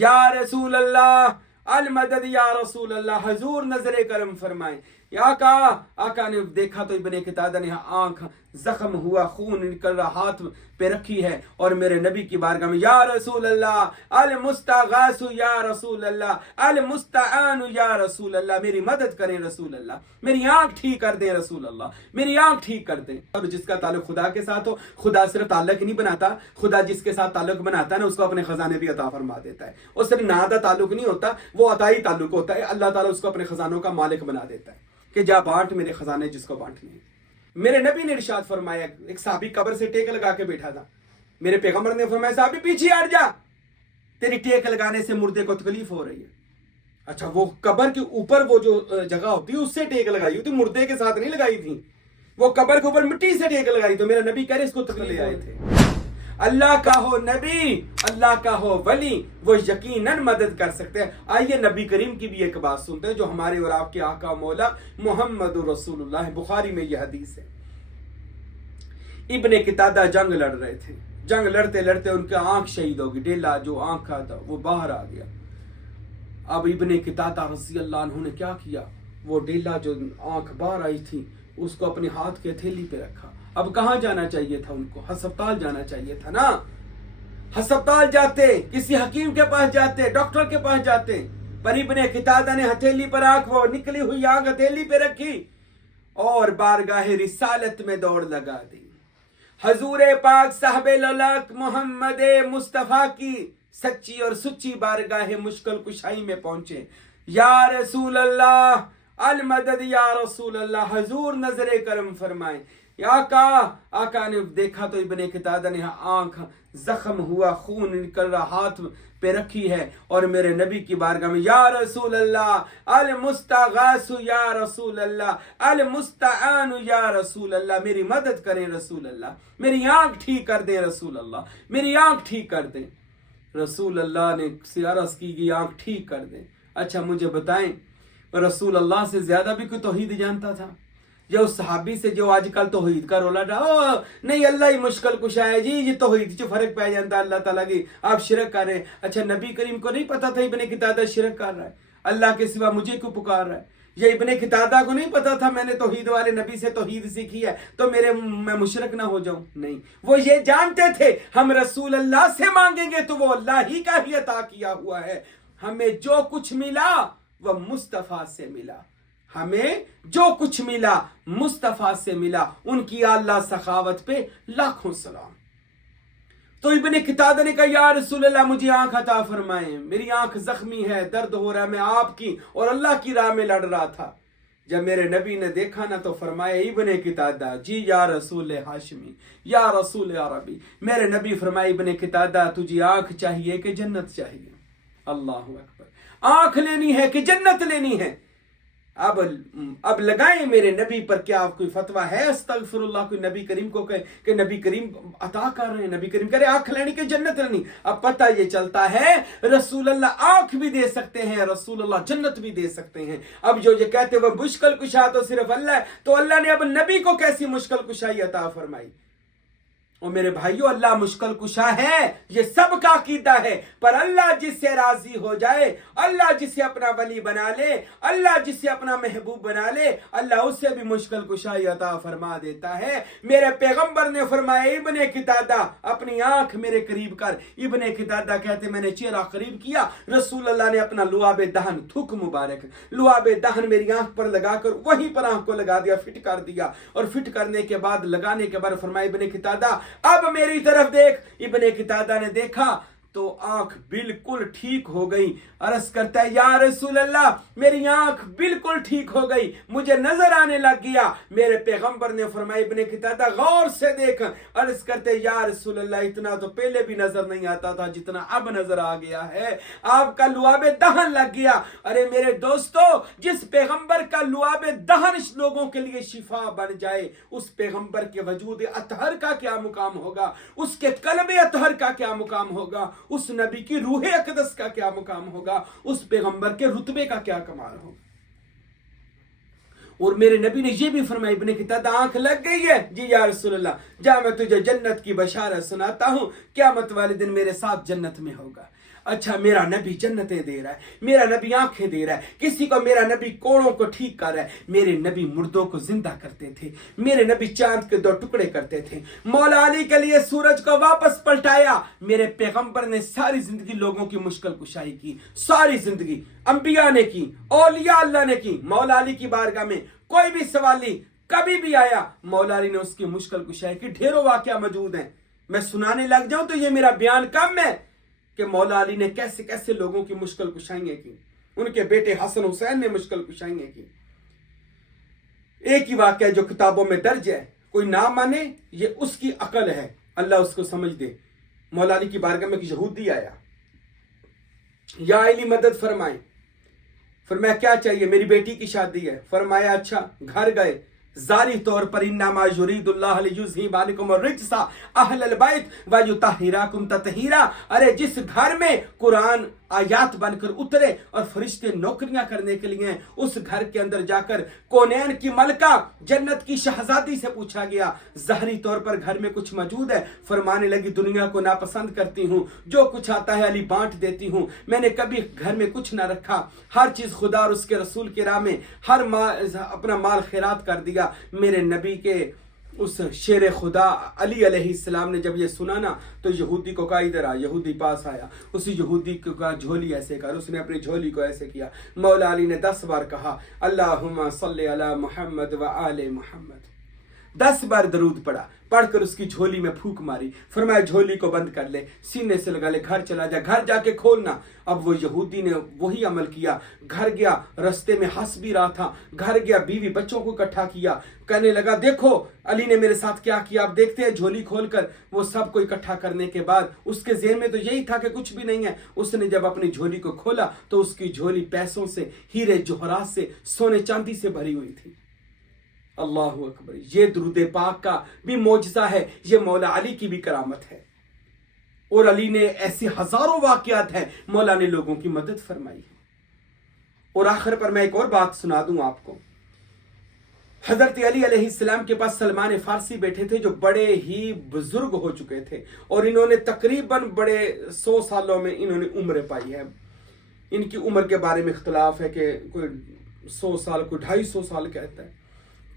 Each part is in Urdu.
یا رسول اللہ المدد یا رسول اللہ، حضور نظر کرم فرمائیں۔ یا آقا نے دیکھا تو ابن قتادہ نے آنکھ زخم ہوا، خون نکل رہا، ہاتھ پہ رکھی ہے اور میرے نبی کی بارگاہ میں یا رسول اللہ المستغاث یا رسول اللہ المستعان یا رسول اللہ، میری مدد کریں رسول اللہ، میری آنکھ ٹھیک کر دیں رسول اللہ، میری آنکھ ٹھیک کر دیں۔ اور جس کا تعلق خدا کے ساتھ ہو، خدا صرف تعلق نہیں بناتا، خدا جس کے ساتھ تعلق بناتا ہے نا اس کو اپنے خزانے بھی عطا فرما دیتا ہے۔ اور صرف نہادہ تعلق نہیں ہوتا، وہ عطائی تعلق ہوتا ہے، اللہ تعالیٰ اس کو اپنے خزانوں کا مالک بنا دیتا ہے کہ جا بانٹ میرے خزانے جس کو بانٹنے ہیں۔ میرے نبی نے ارشاد فرمایا، ایک صحابی قبر سے ٹیک لگا کے بیٹھا تھا، میرے پیغمبر نے فرمایا صحابی پیچھے ہٹ جا، تیری ٹیک لگانے سے مردے کو تکلیف ہو رہی ہے۔ اچھا، وہ قبر کے اوپر وہ جو جگہ ہوتی ہے اس سے ٹیک لگائی ہوتی، مردے کے ساتھ نہیں لگائی تھی، وہ قبر کے اوپر مٹی سے ٹیک لگائی، تو میرا نبی کہہ رہے اس کو تکلیف آئے تھے۔ اللہ کا ہو نبی، اللہ کا ہو ولی، وہ یقیناً مدد کر سکتے ہیں۔ آئیے نبی کریم کی بھی ایک بات سنتے ہیں جو ہمارے اور آپ کے آقا مولا محمد رسول اللہ ہے، بخاری میں یہ حدیث ہے۔ ابن قتادہ جنگ لڑ رہے تھے، جنگ لڑتے لڑتے ان کا آنکھ شہید ہوگی، ڈیلا جو آنکھ کا تھا وہ باہر آ گیا۔ اب ابن قتادہ رضی اللہ عنہ نے کیا کیا، وہ ڈیلا جو آنکھ باہر آئی تھی اس کو اپنے ہاتھ کے ہتھیلی پہ رکھا۔ اب کہاں جانا چاہیے تھا ان کو؟ ہسپتال جانا چاہیے تھا نا، ہسپتال جاتے، کسی حکیم کے پاس جاتے، ڈاکٹر کے پاس جاتے، پر ابن قتادہ نے ہتھیلی پر آنکھ، وہ نکلی ہوئی آنکھ ہتھیلی پہ رکھی اور بارگاہ رسالت میں دوڑ لگا دی۔ حضور پاک صاحب للک محمد مصطفیٰ کی سچی اور سچی بارگاہ مشکل کشائی میں پہنچے۔ یا رسول اللہ المدد یا رسول اللہ، حضور نظر کرم فرمائیں۔ آقا نے دیکھا تو ابن قتادہ نے آنکھ زخم ہوا، خون نکل رہا، ہاتھ پہ رکھی ہے اور میرے نبی کی بارگاہ میں یا رسول اللہ المستغاث یا رسول اللہ المستعان یا رسول اللہ، میری مدد کریں رسول اللہ، میری آنکھ ٹھیک کر دیں رسول اللہ، میری آنکھ ٹھیک کر دیں۔ رسول اللہ نے عرض کی کہ آنکھ ٹھیک کر دیں۔ اچھا مجھے بتائیں، رسول اللہ سے زیادہ بھی کوئی توحید جانتا تھا؟ جو صحابی سے جو آج کل توحید کا رولا ڈالا، نہیں اللہ ہی مشکل کشا ہے جی، یہ توحید جو فرق پہ جانتا اللہ تعالیٰ کی، آپ شرک کر رہے ہیں۔ اچھا نبی کریم کو نہیں پتا تھا ابن قتادہ شرک کر رہا ہے، اللہ کے سوا مجھے کیوں پکار رہا ہے؟ یہ ابن قتادہ کو نہیں پتا تھا میں نے توحید والے نبی سے توحید سیکھی ہے تو میں مشرک نہ ہو جاؤں؟ نہیں، وہ یہ جانتے تھے ہم رسول اللہ سے مانگیں گے تو وہ اللہ ہی کا ہی عطا کیا ہوا ہے، ہمیں جو کچھ ملا وہ مصطفیٰ سے ملا، ہمیں جو کچھ ملا مصطفیٰ سے ملا، ان کی اللہ سخاوت پہ لاکھوں سلام۔ تو ابن قتادہ نے کہا یا رسول اللہ مجھے آنکھ عطا فرمائیں، میری آنکھ زخمی ہے، درد ہو رہا ہے، میں آپ کی اور اللہ کی راہ میں لڑ رہا تھا۔ جب میرے نبی نے دیکھا نا تو فرمایا ابن قتادہ جی یا رسول ہاشمی یا رسول عربی، میرے نبی فرمایا ابن قتادہ تجھے آنکھ چاہیے کہ جنت چاہیے؟ اللہ اکبر، آنکھ لینی ہے کہ جنت لینی ہے؟ اب لگائیں میرے نبی پر کیا کوئی فتویٰ ہے؟ استغفر اللہ، کوئی نبی کریم کو کہے کہ نبی کریم عطا کر رہے ہیں، نبی کریم کہہ رہے آنکھ لینی کہ جنت لینی؟ اب پتہ یہ چلتا ہے رسول اللہ آنکھ بھی دے سکتے ہیں، رسول اللہ جنت بھی دے سکتے ہیں۔ اب جو یہ کہتے وہ مشکل کشا تو صرف اللہ ہے، تو اللہ نے اب نبی کو کیسی مشکل کشائی عطا فرمائی؟ اور میرے بھائیو اللہ مشکل کشا ہے، یہ سب کا عقیدہ ہے، پر اللہ جس سے راضی ہو جائے، اللہ جسے اپنا ولی بنا لے، اللہ جسے اپنا محبوب بنا لے، اللہ اس سے بھی مشکل کشائی عطا فرما دیتا ہے۔ میرے پیغمبر نے فرمایا ابن قتادہ اپنی آنکھ میرے قریب کر۔ ابن قتادہ کہتے میں نے چہرہ قریب کیا، رسول اللہ نے اپنا لعاب دہن، تھوک مبارک لعاب دہن میری آنکھ پر لگا کر وہیں پر آنکھ کو لگا دیا، فٹ کر دیا، اور فٹ کرنے کے بعد لگانے کے بعد فرمایا ابن قتادہ اب میری طرف دیکھ۔ ابن قتادہ نے دیکھا تو آنکھ بالکل ٹھیک ہو گئی، عرض کرتا ہے یا رسول اللہ میری آنکھ بالکل ٹھیک ہو گئی، مجھے نظر آنے لگ گیا۔ میرے پیغمبر نے فرمایا ابن قتادہ غور سے دیکھ، عرض کرتے یا رسول اللہ اتنا تو پہلے بھی نظر نہیں آتا تھا جتنا اب نظر آ گیا ہے، آپ کا لعاب دہن لگ گیا۔ ارے میرے دوستو، جس پیغمبر کا لعاب دہن لوگوں کے لیے شفا بن جائے، اس پیغمبر کے وجود اطہر کا کیا مقام ہوگا، اس کے قلب اطہر کا کیا مقام ہوگا، اس نبی کی روح اقدس کا کیا مقام ہوگا، اس پیغمبر کے رتبے کا کیا کمال ہوگا۔ اور میرے نبی نے یہ بھی فرمایا ابن قتادہ آنکھ لگ گئی ہے؟ جی یا رسول اللہ، جا میں تجھے جنت کی بشارت سناتا ہوں، قیامت والے دن میرے ساتھ جنت میں ہوگا۔ اچھا میرا نبی جنتیں دے رہا ہے, میرا نبی آنکھیں دے رہا ہے, کسی کو میرا نبی کوڑوں کو ٹھیک کر رہا ہے, میرے نبی مردوں کو زندہ کرتے تھے, میرے نبی چاند کے 2 ٹکڑے کرتے تھے, مولا علی کے لیے سورج کو واپس پلٹایا, میرے پیغمبر نے ساری زندگی لوگوں کی مشکل کشائی کی, ساری زندگی انبیاء نے کی, اولیاء اللہ نے کی. مولا علی کی بارگاہ میں کوئی بھی سوالی کبھی بھی آیا, مولا علی نے اس کی مشکل کشائی کی. ڈھیروں واقعہ موجود ہیں, میں سنانے لگ جاؤں تو یہ میرا بیان کم ہے کہ مولا علی نے کیسے کیسے لوگوں کی مشکل کشائیاں کی. ان کے بیٹے حسن حسین نے مشکل کشائیاں کی. ایک ہی واقعہ جو کتابوں میں درج ہے, کوئی نہ مانے یہ اس کی عقل ہے, اللہ اس کو سمجھ دے. مولا علی کی بارگاہ میں ایک یہودی آیا, یا علی مدد فرمائیں. فرمایا کیا چاہیے؟ میری بیٹی کی شادی ہے. فرمایا اچھا. گھر گئے, ظاہری طور پر انما یرید اللہ لیذھب عنکم الرجس اہل البیت ویطہرکم تطہیرا, ارے جس گھر میں قرآن آیات بن کر اترے اور فرشتے نوکریاں کرنے کے لیے, اس گھر کے اندر جا کر کونین کی ملکہ جنت کی شہزادی سے پوچھا گیا ظاہری طور پر گھر میں کچھ موجود ہے؟ فرمانے لگی دنیا کو ناپسند کرتی ہوں, جو کچھ آتا ہے علی بانٹ دیتی ہوں, میں نے کبھی گھر میں کچھ نہ رکھا, ہر چیز خدا اور اس کے رسول کی راہ میں ہر اپنا مال خیرات کر دیا. میرے نبی کے اس شیر خدا علی علیہ السلام نے جب یہ سنا نا تو یہودی کو کہا ادھر آ. یہودی پاس آیا, اسی یہودی کو کہا جھولی ایسے کر, اس نے اپنی جھولی کو ایسے کیا. مولا علی نے 10 بار کہا اللہم صلی علی محمد و آل محمد, 10 بار درود پڑھا, پڑھ کر اس کی جھولی میں پھونک ماری. فرمایا جھولی کو بند کر لے, سینے سے لگا لے, گھر چلا جا, گھر جا کے کھولنا. اب وہ یہودی نے وہی عمل کیا, گھر گیا, رستے میں ہنس بھی رہا تھا, گھر گیا, بیوی بچوں کو اکٹھا کیا, کہنے لگا دیکھو علی نے میرے ساتھ کیا کیا, آپ دیکھتے ہیں جھولی کھول کر. وہ سب کو اکٹھا کرنے کے بعد اس کے ذہن میں تو یہی تھا کہ کچھ بھی نہیں ہے. اس نے جب اپنی جھولی کو کھولا تو اس کی جھولی پیسوں سے, ہیرے جوہرات سے, سونے چاندی سے بھری ہوئی تھی. اللہ اکبر. یہ درود پاک کا بھی معجزہ ہے, یہ مولا علی کی بھی کرامت ہے. اور علی نے ایسے ہزاروں واقعات ہیں, مولا نے لوگوں کی مدد فرمائی ہے. اور آخر پر میں ایک اور بات سنا دوں آپ کو. حضرت علی علیہ السلام کے پاس سلمان فارسی بیٹھے تھے جو بڑے ہی بزرگ ہو چکے تھے, اور انہوں نے تقریباً بڑے 100 سالوں میں انہوں نے عمر پائی ہے. ان کی عمر کے بارے میں اختلاف ہے کہ کوئی 100 سال, کوئی 250 سال کہتا ہے.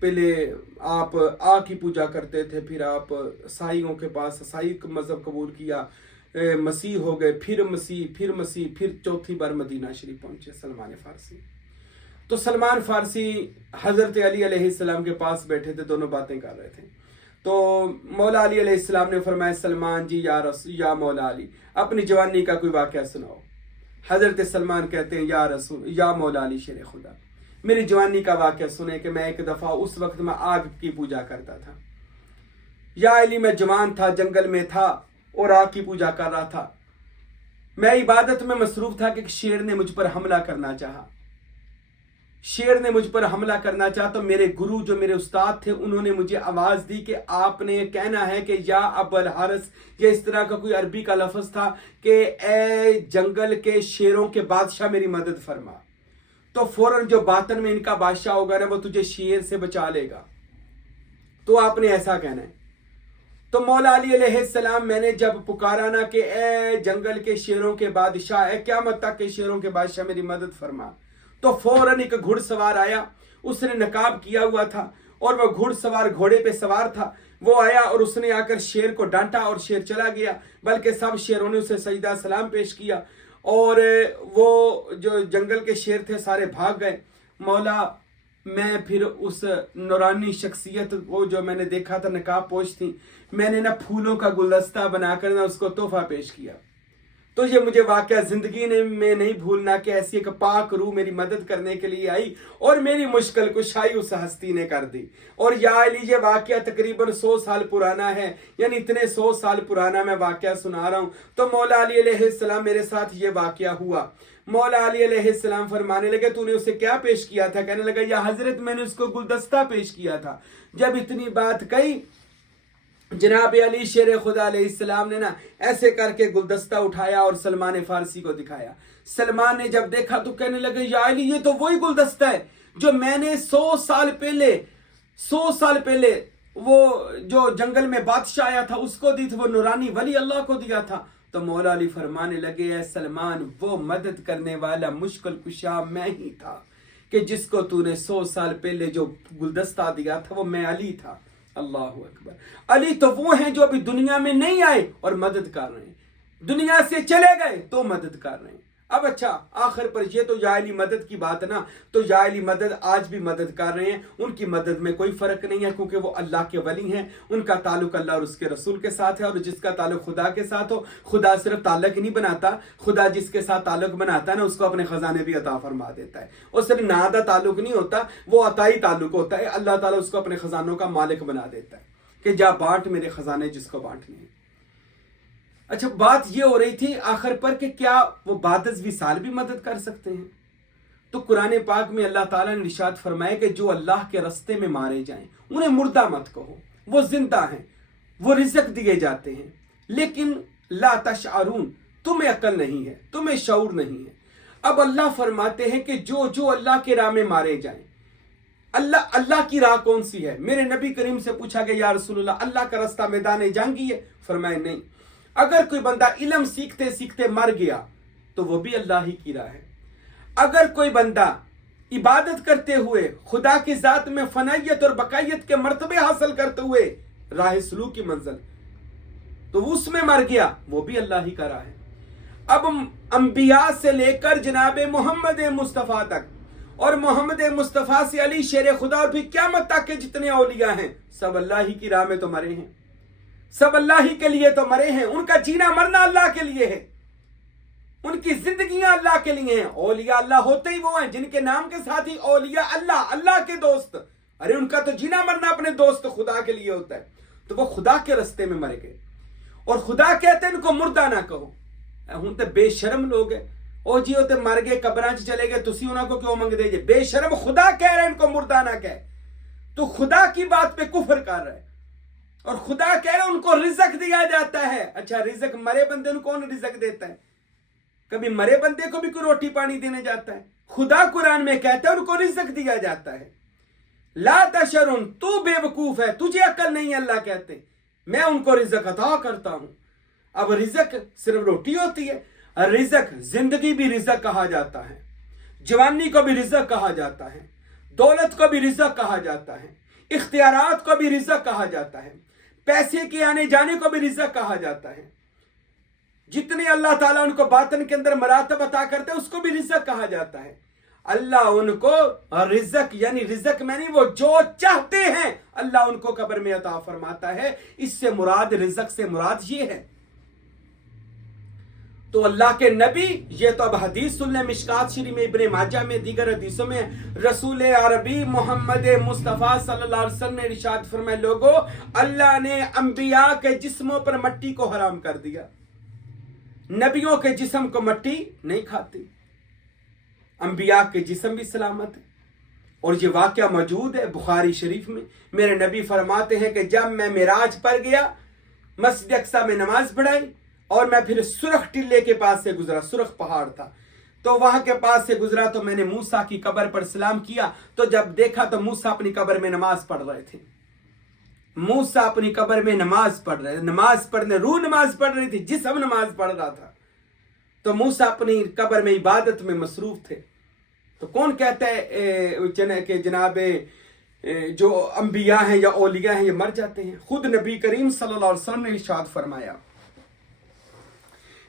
پہلے آپ آگ کی پوجا کرتے تھے, پھر آپ عیسائیوں کے پاس عیسائی مذہب قبول کیا, مسیح ہو گئے, پھر مسیح, پھر مسیح, پھر چوتھی بار مدینہ شریف پہنچے سلمان فارسی. تو سلمان فارسی حضرت علی علیہ السلام کے پاس بیٹھے تھے, دونوں باتیں کر رہے تھے. تو مولا علی علیہ السلام نے فرمایا سلمان جی یا مولا علی اپنی جوانی کا کوئی واقعہ سناؤ. حضرت سلمان کہتے ہیں یا مولا علی شیر خدا, میری جوانی کا واقعہ سنے کہ میں ایک دفعہ اس وقت میں آگ کی پوجا کرتا تھا. یا علی میں جوان تھا, جنگل میں تھا اور آگ کی پوجا کر رہا تھا. میں عبادت میں مصروف تھا کہ شیر نے مجھ پر حملہ کرنا چاہا. تو میرے گرو جو میرے استاد تھے انہوں نے مجھے آواز دی کہ آپ نے کہنا ہے کہ یا ابو الحارث, یا اس طرح کا کوئی عربی کا لفظ تھا کہ اے جنگل کے شیروں کے بادشاہ میری مدد فرما. تو فوراً جو باطن میں ان کا بادشاہ ہوگا نا وہ تجھے شیر سے بچا لے گا, تو آپ نے ایسا کہنا ہے. تو مولا علی علیہ السلام میں نے جب پکارا نا کہ اے جنگل کے شیروں کے بادشاہ, اے قیامت تک کے شیروں کے بادشاہ میری مدد فرما, تو فوراً ایک گھڑ سوار آیا. اس نے نقاب کیا ہوا تھا اور وہ گھڑ سوار گھوڑے پہ سوار تھا. وہ آیا اور اس نے آ کر شیر کو ڈانٹا اور شیر چلا گیا, بلکہ سب شیروں نے اسے سجدہ سلام پیش کیا, اور وہ جو جنگل کے شیر تھے سارے بھاگ گئے. مولا میں پھر اس نورانی شخصیت کو جو میں نے دیکھا تھا نقاب پوش تھی, میں نے نا پھولوں کا گلدستہ بنا کر نا اس کو تحفہ پیش کیا. تو یہ مجھے واقعہ زندگی میں نہیں بھولنا کہ ایسی ایک پاک روح میری مدد کرنے کے لیے آئی اور میری مشکل کشائی اس ہستی نے کر دی. اور یا علی یہ واقعہ تقریباً 100 سال پرانا ہے, یعنی اتنے 100 سال پرانا میں واقعہ سنا رہا ہوں. تو مولا علی علیہ السلام میرے ساتھ یہ واقعہ ہوا. مولا علی علیہ السلام فرمانے لگے تو نے اسے کیا پیش کیا تھا؟ کہنے لگا یا حضرت میں نے اس کو گلدستہ پیش کیا تھا. جب اتنی بات کہی جناب علی شیر خدا علیہ السلام نے نا ایسے کر کے گلدستہ اٹھایا اور سلمان فارسی کو دکھایا. سلمان نے جب دیکھا تو کہنے لگے یا علی یہ تو وہی گلدستہ ہے جو میں نے 100 سال پہلے وہ جو جنگل میں بادشاہ آیا تھا اس کو دی تھی, وہ نورانی ولی اللہ کو دیا تھا. تو مولا علی فرمانے لگے اے سلمان وہ مدد کرنے والا مشکل کشا میں ہی تھا کہ جس کو تو نے 100 سال پہلے جو گلدستہ دیا تھا وہ میں علی تھا۔ اللہ اکبر۔ علی تو وہ ہیں جو ابھی دنیا میں نہیں آئے اور مدد کر رہے ہیں، دنیا سے چلے گئے تو مدد کر رہے ہیں۔ اب اچھا آخر پر یہ تو یا علی مدد کی بات نا، تو یا علی مدد آج بھی مدد کر رہے ہیں، ان کی مدد میں کوئی فرق نہیں ہے کیونکہ وہ اللہ کے ولی ہیں، ان کا تعلق اللہ اور اس کے رسول کے ساتھ ہے، اور جس کا تعلق خدا کے ساتھ ہو، خدا صرف تعلق ہی نہیں بناتا، خدا جس کے ساتھ تعلق بناتا ہے نا اس کو اپنے خزانے بھی عطا فرما دیتا ہے، اور صرف نہادہ تعلق نہیں ہوتا، وہ عطائی تعلق ہوتا ہے، اللہ تعالیٰ اس کو اپنے خزانوں کا مالک بنا دیتا ہے کہ جا بانٹ میرے خزانے جس کو بانٹنے ہیں۔ اچھا بات یہ ہو رہی تھی آخر پر کہ کیا وہ بعد از وصال بھی مدد کر سکتے ہیں؟ تو قرآن پاک میں اللہ تعالیٰ نے ارشاد فرمایا کہ جو اللہ کے رستے میں مارے جائیں انہیں مردہ مت کہو، وہ زندہ ہیں، وہ رزق دیے جاتے ہیں، لیکن لا تشعرون تمہیں عقل نہیں ہے، تمہیں شعور نہیں ہے۔ اب اللہ فرماتے ہیں کہ جو اللہ کے راہ میں مارے جائیں، اللہ کی راہ کون سی ہے؟ میرے نبی کریم سے پوچھا کہ یا رسول اللہ اللہ کا راستہ میدان جنگی ہے؟ فرمایا نہیں۔ اگر کوئی بندہ علم سیکھتے سیکھتے مر گیا تو وہ بھی اللہ ہی کی راہ ہے۔ اگر کوئی بندہ عبادت کرتے ہوئے خدا کی ذات میں فنائیت اور بقائیت کے مرتبے حاصل کرتے ہوئے راہ سلوک کی منزل تو اس میں مر گیا وہ بھی اللہ ہی کا راہ ہے۔ اب انبیاء سے لے کر جناب محمد مصطفیٰ تک اور محمد مصطفیٰ سے علی شیر خدا اور پھر قیامت تک کے جتنے اولیاء ہیں سب اللہ ہی کی راہ میں تو مرے ہیں، سب اللہ ہی کے لیے تو مرے ہیں، ان کا جینا مرنا اللہ کے لیے ہے، ان کی زندگیاں اللہ کے لیے ہیں۔ اولیاء اللہ ہوتے ہی وہ ہیں جن کے نام کے ساتھ ہی اولیاء اللہ کے دوست، ارے ان کا تو جینا مرنا اپنے دوست خدا کے لیے ہوتا ہے، تو وہ خدا کے رستے میں مرے گئے، اور خدا کہتے ہیں ان کو مردہ نہ کہو۔ ہوں تے بے شرم لوگ ہیں، او جی ہوتے مر گئے قبراں چ چلے گئے تسی انہاں کو کیوں منگ دے جے؟ بے شرم خدا کہہ رہے ہیں ان کو مردہ نہ کہے، تو خدا کی بات پہ کفر کر رہا ہے، اور خدا کہہ رہے ان کو رزق دیا جاتا ہے۔ اچھا رزق مرے بندے کو کون رزق دیتا ہے؟ کبھی مرے بندے کو بھی کوئی روٹی پانی دینے جاتا ہے؟ خدا قرآن میں کہتا ہے ان کو رزق دیا جاتا ہے۔ لا تشرن تو بے وقوف ہے، تجھے عقل نہیں ہے، اللہ کہتے میں ان کو رزق عطا کرتا ہوں۔ اب رزق صرف روٹی ہوتی ہے؟ رزق زندگی بھی رزق کہا جاتا ہے، جوانی کو بھی رزق کہا جاتا ہے، دولت کو بھی رزق کہا جاتا ہے، اختیارات کو بھی رزق کہا جاتا ہے، پیسے کے آنے جانے کو بھی رزق کہا جاتا ہے، جتنے اللہ تعالیٰ ان کو باطن کے اندر مراتب عطا کرتے ہیں اس کو بھی رزق کہا جاتا ہے۔ اللہ ان کو رزق یعنی رزق میں نہیں، وہ جو چاہتے ہیں اللہ ان کو قبر میں عطا فرماتا ہے۔ اس سے مراد رزق سے مراد یہ ہے۔ تو اللہ کے نبی یہ تو اب حدیث سن لیں، مشکات شریف میں، ابن ماجہ میں، دیگر حدیثوں میں رسول عربی محمد مصطفیٰ صلی اللہ علیہ وسلم نے ارشاد فرمائے لوگو اللہ نے انبیاء کے جسموں پر مٹی کو حرام کر دیا، نبیوں کے جسم کو مٹی نہیں کھاتی، انبیاء کے جسم بھی سلامت ہے۔ اور یہ واقعہ موجود ہے بخاری شریف میں، میرے نبی فرماتے ہیں کہ جب میں معراج پر گیا، مسجد اقصی میں نماز پڑھائی اور میں پھر سرخ ٹلے کے پاس سے گزرا، سرخ پہاڑ تھا تو وہاں کے پاس سے گزرا تو میں نے موسیٰ کی قبر پر سلام کیا، تو جب دیکھا تو موسیٰ اپنی قبر میں نماز پڑھ رہے تھے، موسیٰ اپنی قبر میں نماز پڑھ رہے، نماز پڑھنے روح نماز پڑھ رہی تھی، جسم نماز پڑھ رہا تھا، تو موسیٰ اپنی قبر میں عبادت میں مصروف تھے۔ تو کون کہتا ہے کہ جناب جو انبیاء ہیں یا اولیاء ہیں یہ مر جاتے ہیں؟ خود نبی کریم صلی اللہ علیہ وسلم نے ارشاد فرمایا،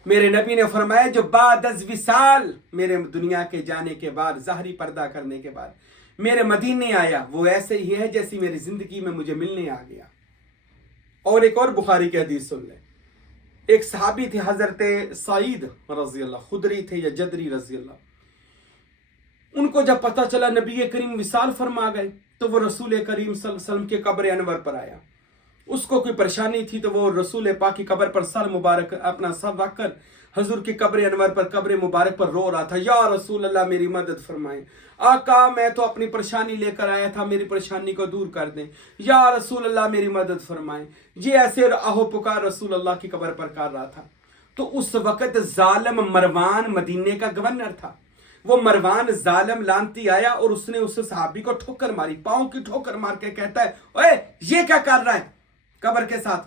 میرے نبی نے فرمایا جو بعد از وصال میرے دنیا کے جانے کے بعد، ظاہری پردہ کرنے کے بعد میرے مدینے آیا وہ ایسے ہی ہے جیسی میری زندگی میں مجھے ملنے آ گیا۔ اور ایک اور بخاری کی حدیث سن لیں، ایک صحابی تھے حضرت سعید رضی اللہ، خدری تھے یا جدری رضی اللہ، ان کو جب پتہ چلا نبی کریم وصال فرما گئے تو وہ رسول کریم صلی اللہ علیہ وسلم کے قبر انور پر آیا، اس کو کوئی پریشانی تھی تو وہ رسول پاک کی قبر پر سر مبارک اپنا سر رکھ کر حضور کی قبر انور پر، قبر مبارک پر رو رہا تھا، یا رسول اللہ میری مدد فرمائیں، آقا میں تو اپنی پریشانی لے کر آیا تھا، میری پریشانی کو دور کر دیں، یا رسول اللہ میری مدد فرمائیں۔ یہ ایسے آہو پکار رسول اللہ کی قبر پر کر رہا تھا۔ تو اس وقت ظالم مروان مدینے کا گورنر تھا، وہ مروان ظالم لانتی آیا اور اس نے اس صحابی کو ٹھوکر ماری، پاؤں کی ٹھوکر مار کے کہتا ہے اوے یہ کیا کر رہا ہے قبر کے ساتھ؟